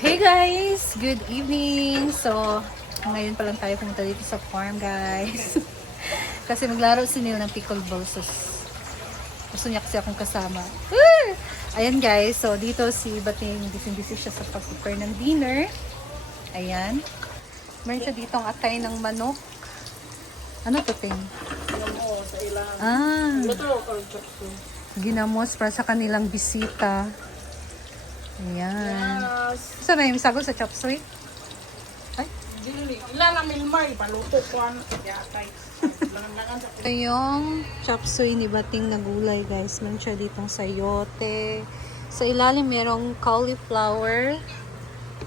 Hey guys! Good evening! So, ngayon pa lang tayo pumunta dito sa farm guys. Kasi maglaro si Neil ng pickleball. So, gusto niya kasi akong kasama. Ayan guys, so dito si Bating busy siya sa pag-prepare ng dinner. Ayan. Meron siya ditong atay ng manok. Ano to, Ting? Ginamos sa ilang. Ah, Luto or chopsu. ginamos para sa kanilang bisita. Ayan. Yes. So, na yung sagot sa chop suey? Ay, Dili. Ilala milmay. Paluto ko ano. Yatay. Langan-langan sa ito yung chop suey ni Bating na gulay guys. Meron siya ditong sayote. Sa ilalim merong cauliflower.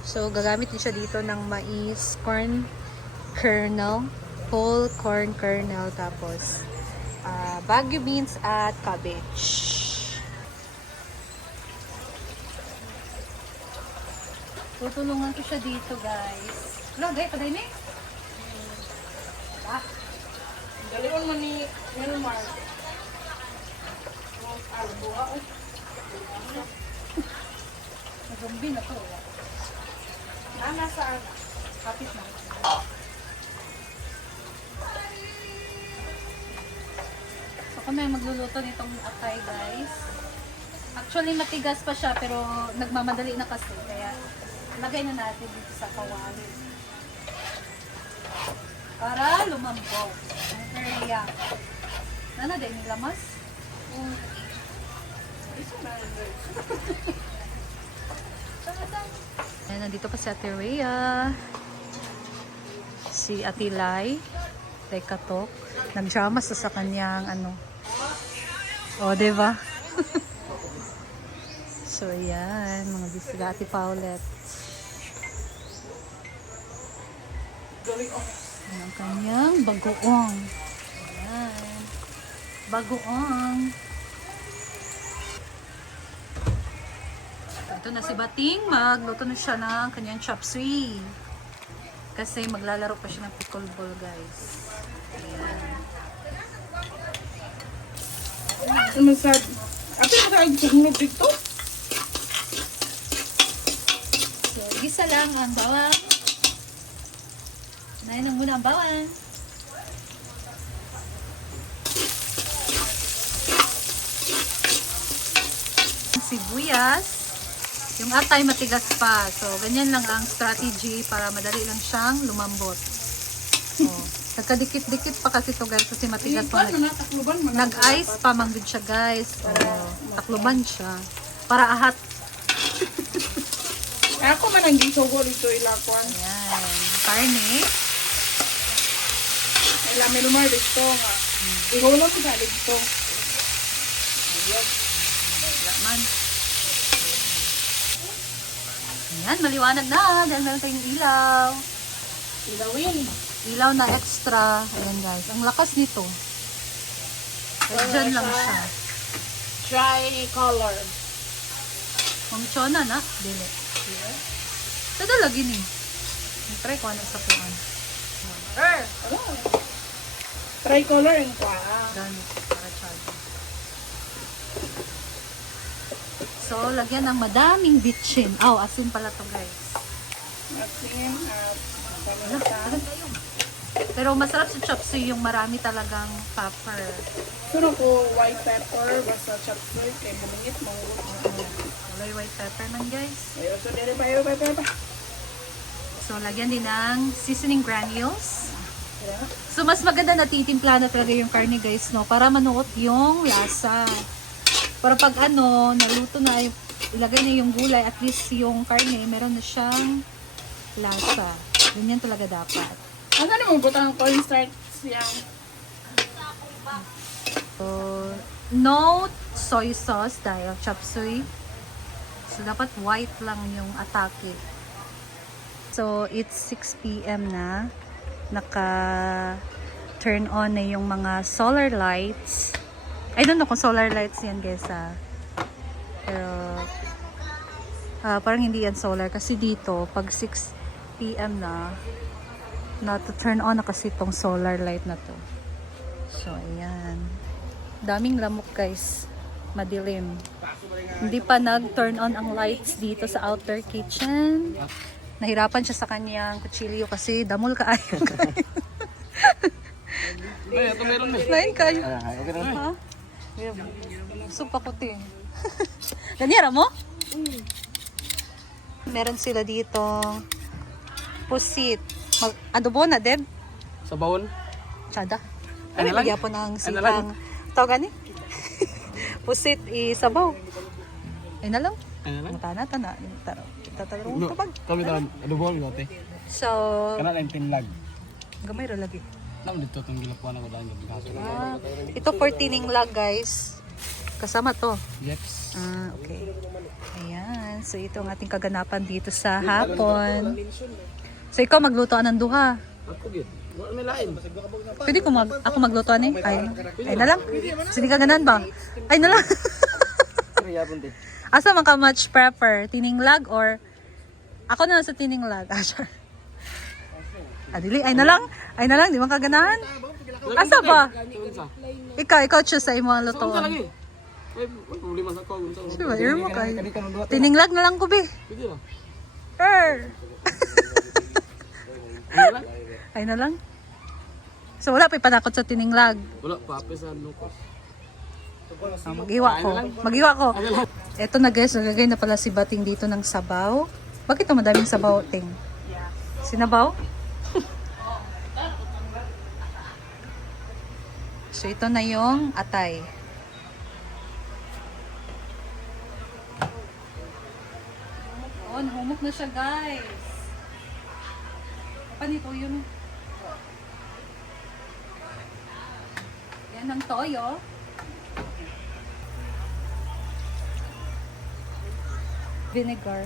So gagamit din siya dito ng mais, corn kernel, whole corn kernel, tapos bagu beans at cabbage. Tutulungan ko siya dito guys. Hello, guys, paday na Galing man ni Milmar. Albuha. Nagumbi na to. Nana sa Kapit na. So kami ang magluluto nitong atay guys. Actually matigas pa siya pero nagmamadali na kasi. Kaya lagay na natin dito sa kawali. Para lumambot. Ang area. Nana din yung lamas? Ayan, nandito pa si Ate Rhea. Si Ate Lai. Katok. Nag-drama sa kanyang ano. O, diba? So, ayan. Mga bisila. Ate Paulette. Ayan ang kanyang bagoong. Ayan. Bagoong. Ito na si Bating. Magluto na siya ng kanyang chop suey. Kasi maglalaro pa siya ng pickleball guys. Ayan. Masad. Ate mo tayo sumunod dito? So, gisa lang ang bawang. Nain lang muna ang bawang. Sibuyas. Yung atay matigas pa. So, ganyan lang ang strategy para madali lang siyang lumambot. Oh, nagkadikit-dikit pa kasi to guys kasi matigas pa. Takluban man. Nag-ice pa manggod siya guys. Oh, takluban siya. Para ahat. Ako man ang gisugo dito ilakwan. Ayan. Karne. Ila Milmar dito nga. Ihulog ko sa dito. Laman. Ayan, maliwanag na. Dahil meron tayong ilaw. Ilawin. Ilaw na extra. Ayan guys. Ang lakas nito. Pero dyan lang siya. Tri-color. Kung tsona na. Dili. Sada lagi ni. Try ko ano sa puan. Tri-color and kwa. Ganit. Para chado. So, lagyan ng madaming bitchin. Oh, asin pala to guys. Asin at Ano? paminta. Tagal tayo. Pero masarap sa chop suey yung marami talagang pepper. Suro ko white pepper basta chop suey kay bumingit mo. Walay white pepper man guys. Ayo so dere pa pepper. So, lagyan din ng seasoning granules. So, mas maganda na titimpla na talaga yung karne guys, no? Para manuot yung lasa. Para pag ano, naluto na, ilagay na yung gulay, at least yung karne, meron na siyang lasa. Ganyan talaga dapat. Ang gani mo butang cornstarch yang So, no soy sauce dahil chop suey. So, dapat white lang yung atake. So, it's 6 p.m. na. Naka-turn on na yung mga solar lights. I don't know kung solar lights yan guys Pero, parang hindi yan solar. Kasi dito, pag 6 p.m. na to turn on na kasi itong solar light na to. So, ayan. Daming lamok guys. Madilim. Hindi pa nag-turn on ang lights dito sa outer kitchen. Nahirapan siya sa kanyang kutsilyo kasi damol ka ayaw. Ay, ito meron na. Lain kayo. Ha? Supa ko tin. Ganyan mo? Meron sila dito. Pusit. Adobo na, Deb? Sa bawon? Tsada. Ano Ay, lang? bigyan po ng Ano sitang. Tawag gani? Pusit, isabaw. Ay na lang. Ano lang? Tana. Tatarong ito pag. Kami taon, adobo ang lote. So, Kana lang tinlag. gamay ra lagi. Nam dito itong gilapuan ako dahil ng kaso. Ito 14 lag, guys. Kasama to. Yeps. Okay. Ayan. So, ito ang ating kaganapan dito sa hapon. So, ikaw maglutoan ng duha. Ako gid. Wala may lain. Pwede ko ako maglutoan eh. Ay na lang. Sige ka ganan ba? Ay na lang. Asa man ka much prepper? Tininglag or ako na lang sa tininglag? Sure. Adili, ay na lang. Di man ka ganahan. Asa ba? Ikaw choose sa imo ang Sa unsa lutoan. lang eh. Ay, problema sa ko unsa. Diba, iro mo kay. Tininglag na lang ko be. Pwede ra. Ano lang? Ay na lang. So wala pa panakot sa tininglag. Wala pa sa lukos. Maghiwa ko. Eto na guys, nagagay na pala si Bating dito ng sabaw. Bakit ito madaming sabaw, Ting? Sinabaw? So ito na yung atay. Oh, nahumok na siya guys. Apa nito yun? Yan ang toyo. Vinegar.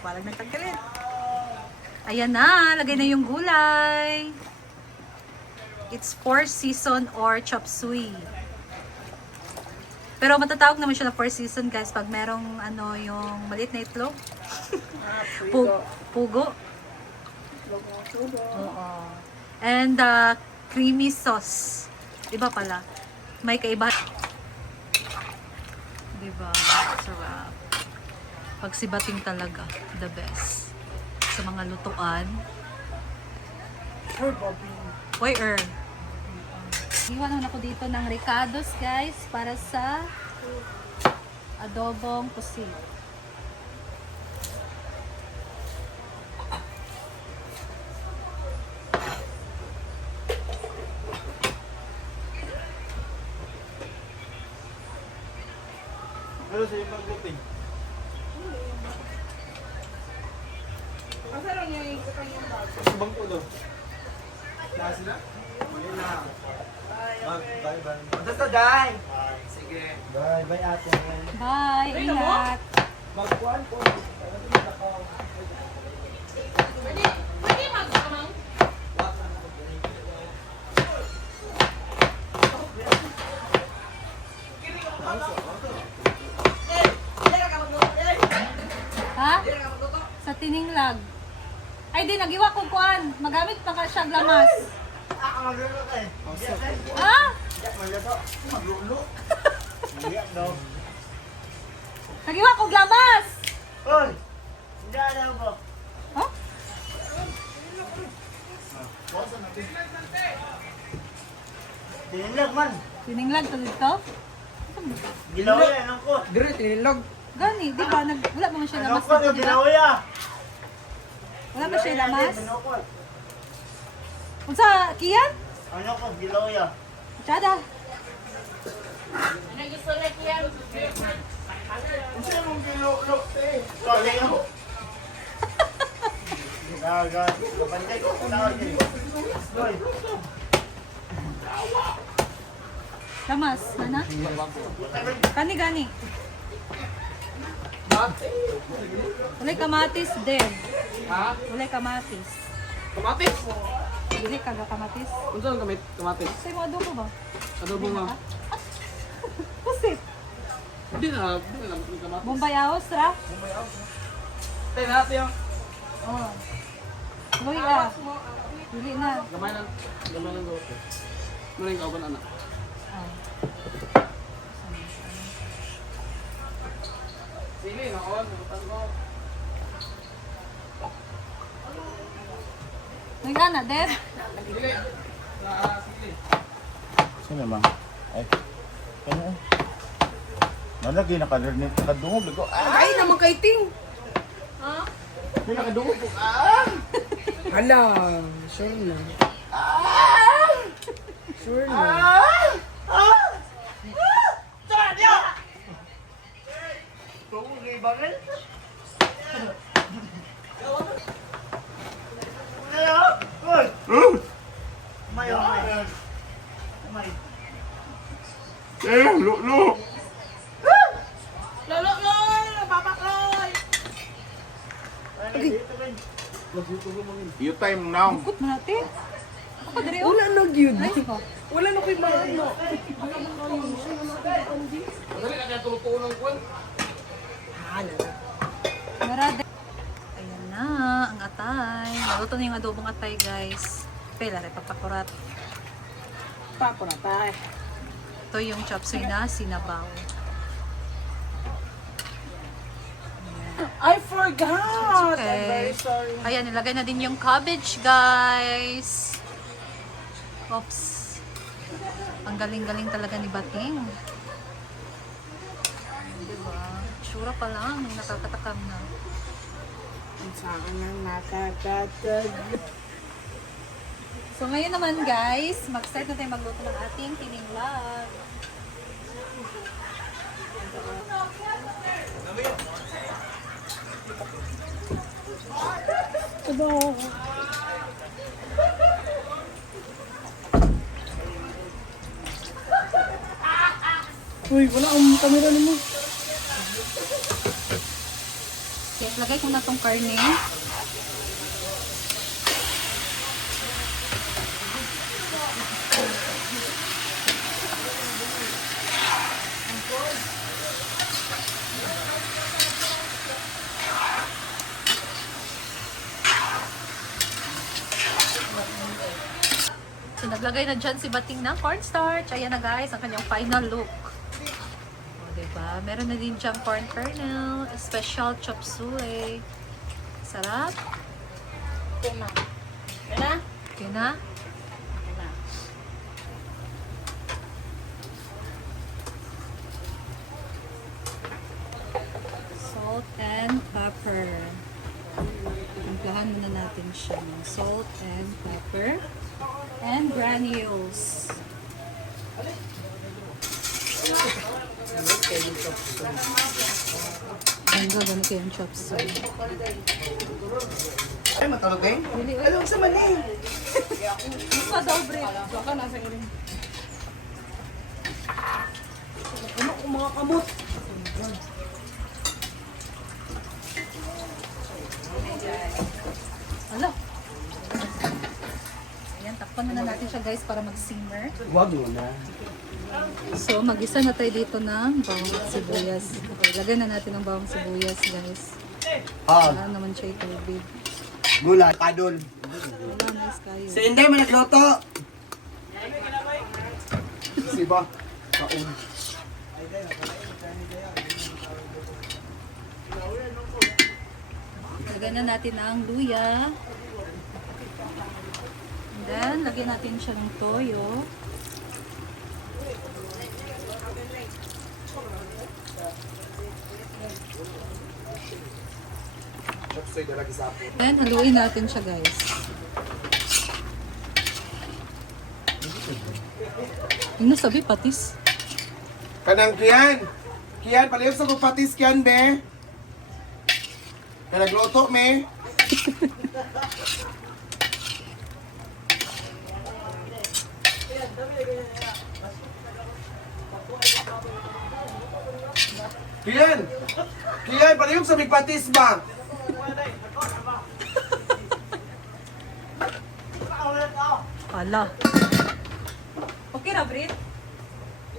Walang nagtanggalin. Ayan na, lagay na yung gulay. It's 4 season or chop suey. Pero matatawag naman siya na 4 season guys pag merong ano yung maliit na itlog. Pugo. Oo. And creamy sauce. Iba pala. May kaiba. Diba? Sarap. Pagsibating talaga. The best. Sa mga lutuan. Why Iwan ako dito ng ricados guys para sa adobong pusit. Pero sa yung pag-grouping. Asa lang yung isa kanyang bag? Subang ko doon. Lahat sila? Hindi na. Bye. Basta die! Sige. Bye ate. Bye! Ingat! Magkuhan po. Pwede magkamang? Ha? Sa tininglag. Ay di, nagiwa ko kuan. Magamit pa ka siya glamas. Maglulo ka eh. Ha? Maglulo. Hindi daw. Nagiwa ko glamas! Hoy! Hindi alam ko. Ha? Tinilog man. Tininglag to dito? Gilaw yan. Anong ko? Dire tinilog. Gani, di ba? Wala ba man siya Anong lamas ko? dito, di ba? Gilaw yan. Wala ba siya lamas? Anong ko? Unsa, kiyan? Ano ko? Gilaw yan. Tsada. Ano gusto na yan? Sino mong gilulo, te? Sorry ako. Gagal. Kapantay ko. Tawag niyo. Doy. Kamas, mana? Kani gani. Ulay kamatis din. Ha? Ulay kamatis. Kamatis? Dili kaga kamatis. Unsa ang kamatis? Say mo adobo ba? Adobo nga. Pusit. Di na kamatis. Bombay House ra. Tay natin yung Oh. Uy ah. Dili na. gamay lang doon. Muna yung kauban anak. Ah. Sili, noon. Butan ko. Nagana, Dad? Sili. Sili. Sino ba? Ay. Kanya eh. Nalagi nakadungog. Ligo. Ah! Ay, naman kay Ting. May nakadungog po. Ah! Hala, sure na. Sure na. Tungog ni Bakit? Uy! May. Lo! Lolo, lolo, papakloy. You time now. Ikot mo natin. Ako diri oh. Wala na gyud. Ay, ko. Wala na ko'y mahalo. Madali na kaya tulong ko. Marade. Ayan na, ang atay. Naluto na yung adobong atay, guys. Pela rin, papakurat. Papo na tayo. Ito yung chop suey na sinabaw. I forgot. Okay. I'm very sorry. Ayan, nilagay na din yung cabbage, guys. Oops. Ang galing-galing talaga ni Bating. Diba? Tsura pa lang, nakakatakam na. Ang sa akin ang nakakatag. So ngayon naman guys, mag-start na tayo magluto ng ating tininglag. Aba. Uy, wala ang kamera mo. Kaya lagay ko na tong karne. So, naglagay na dyan si Bating ng cornstarch. Ayan na guys, ang kanyang final look. O, diba? Meron na din dyan corn kernel, special chop suey. Sarap. Ito na. Wala? Okay na? Salt and pepper. Timplahan muna natin siya ng salt and pepper. And granules. Ganda, ganun kayo yung chop suey. Ay, matulog eh? Really, Alam sa mali. Gusto daw, Bre. Baka nasa ilim. Ano kung mga kamot? Ano? Ayan, takpan muna natin siya guys para mag-simmer. Wag mo na. So, mag-isa na tayo dito ng bawang sibuyas. Okay, lagay na natin ang bawang sibuyas guys. Wala naman siya yung tubig. Gulay, padol. Wala, mas kayo. Si Inday man nagluto. Si ba? Kaun. Lagyan na natin ang luya. And then, lagyan natin siya ng toyo. Chopsoy dalagi sa apo. Then, haluin natin siya guys. Yung nasabi, patis. Kanang kiyan. Kian, palihog sa patis, Kian, be. Kaya nagluto, me. Kian! Kian, palihog sa patis ba? Hala. Okay na, Brit?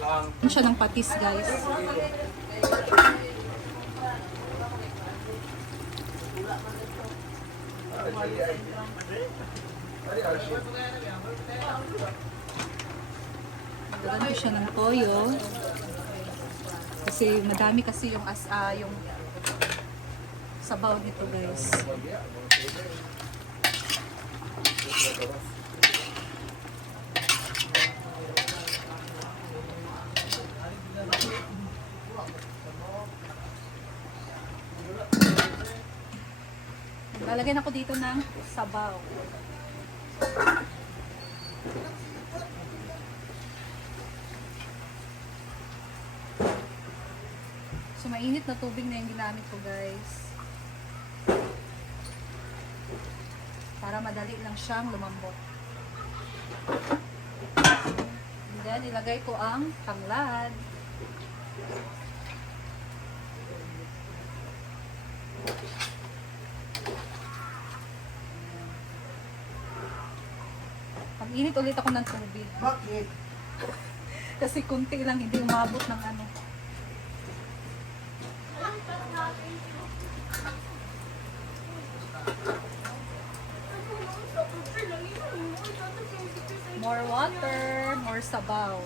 Ano siya ng patis, guys? Lagyan ko siya ng toyo. Kasi madami kasi yung yung sabaw nito, guys. Lalagyan ako dito ng sabaw. So, mainit na tubig na yung ginamit ko, guys. Para madali lang siyang lumambot. And then, ilagay ko ang tanglad. Pag-init ulit ako ng tubig. Bakit? Kasi kunti lang, hindi umabot ng ano. More water, more sabaw.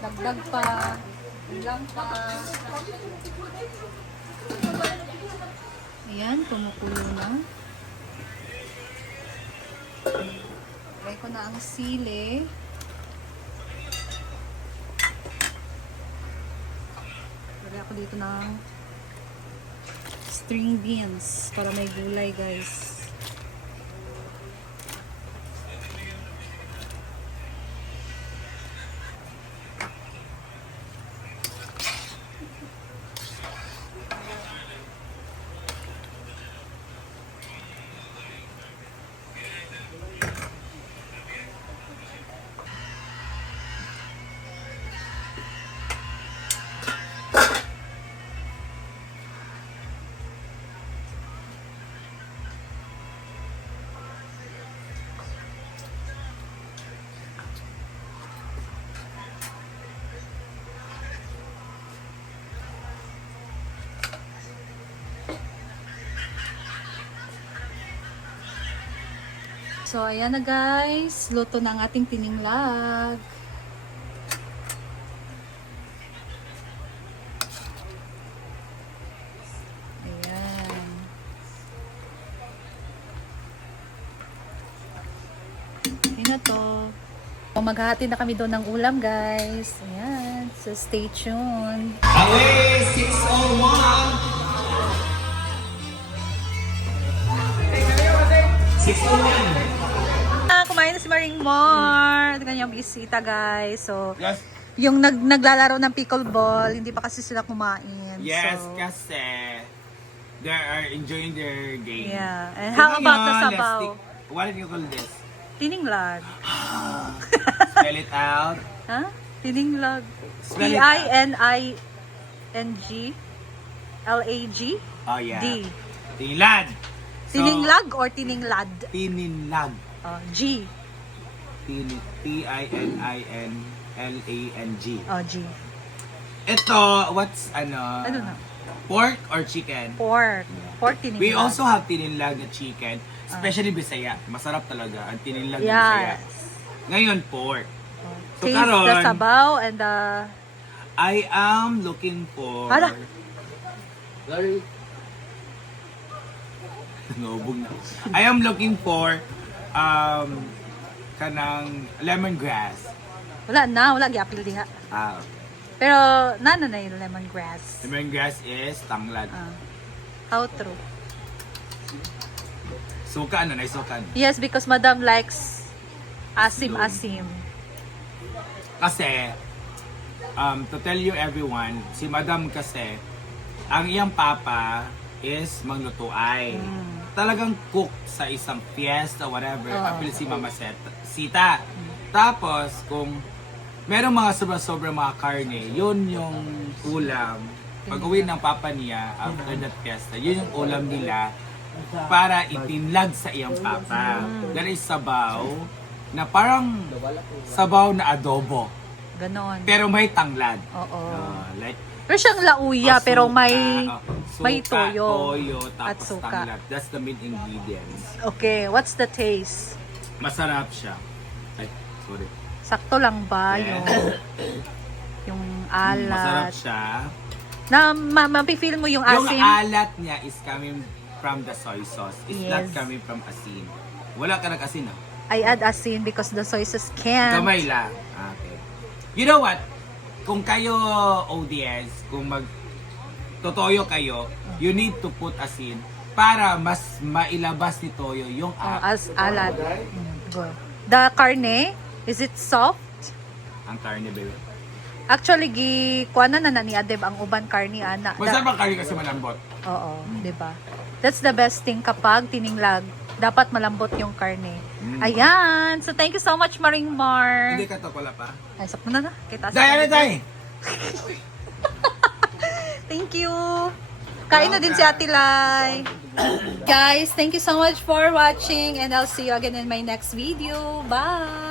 Dagdag pa. Ilang pa. Ayan, kumukulo na. Lagay ko na ang sili. Lagay ako dito ng string beans para may gulay, guys. So, ayan na, guys. Luto na ang ating tininglag. Ayan. Ayan na to. So, maghahati na kami doon ng ulam, guys. Ayan. So, stay tuned. Away, 601! 601! Kumain na si Maring Mar. Ito kanyang bisita, guys. So, Yes. yung naglalaro ng pickleball, hindi pa kasi sila kumain. Yes, So, kasi they are enjoying their game. yeah. And how about the sabaw? What do you call this? Tininglag. Spell it out. Ha? Tininglag. Spell it T-I-N-I-N-G L-A-G Oh yeah. D. Tinglad. So, Tininglag or tininglad? Tininlag. G. T-I-N-I-N-L-A-N-G. G. Ito, what's Ano na? pork or chicken? Pork. Pork tininglad. We also have tininlag na chicken, especially Bisaya. Masarap talaga ang tininlag na Bisaya. Yes. Ngayon, pork. So, Taste the karon, sabaw and the... I am looking for... Hala! Larry. Nobog na. I am looking for kanang lemongrass. Wala giapil diha. Ah, Pero nana na yung lemongrass. lemongrass is tanglad. How true? Suka ano na sukan. Yes, because Madam likes asim-asim. Kasi, to tell you everyone, si Madam kasi, ang iyang papa is maglutuay. Talagang cook sa isang fiesta, whatever, apil si Mama Sita. Tapos, kung merong mga sobra-sobra mga karne, yun yung ulam. Pag uwi ng papa niya, after that fiesta, yun yung ulam nila para itinlag sa iyang papa. That is sabaw na parang sabaw na adobo. Ganon. Pero may tanglad. Oo. Like, Pero siyang lauya, pero may suka, may toyo at at suka. tanglad. That's the main ingredients. Okay, what's the taste? Masarap siya. Ay, sorry. Sakto lang ba Yes. yung Masarap alat? siya. Na mapifeel mo yung Yung asim? alat niya is coming from the soy sauce. It's not Yes. coming from asin. Wala ka nag-asin, no? I add asin because the soy sauce can't. Gamay lang. Okay. You know what? Kung kayo ODS, kung totoyo kayo, you need to put asin para mas mailabas ni Toyo yung As alat. Go. The carne, is it soft? ang karne, baby. Actually, kuha na ni Adeb ang uban karne, ana. Masarap ang karne kasi malambot. Oo, di ba? That's the best thing kapag tininglag. Dapat malambot yung karne. Ayan! So, thank you so much, Maring Mar. Hindi ka to, wala pa. Ay, sakto na na. Kita sa Day, day! Thank you. Kain na din si Ate Lai. Guys, thank you so much for watching and I'll see you again in my next video. Bye!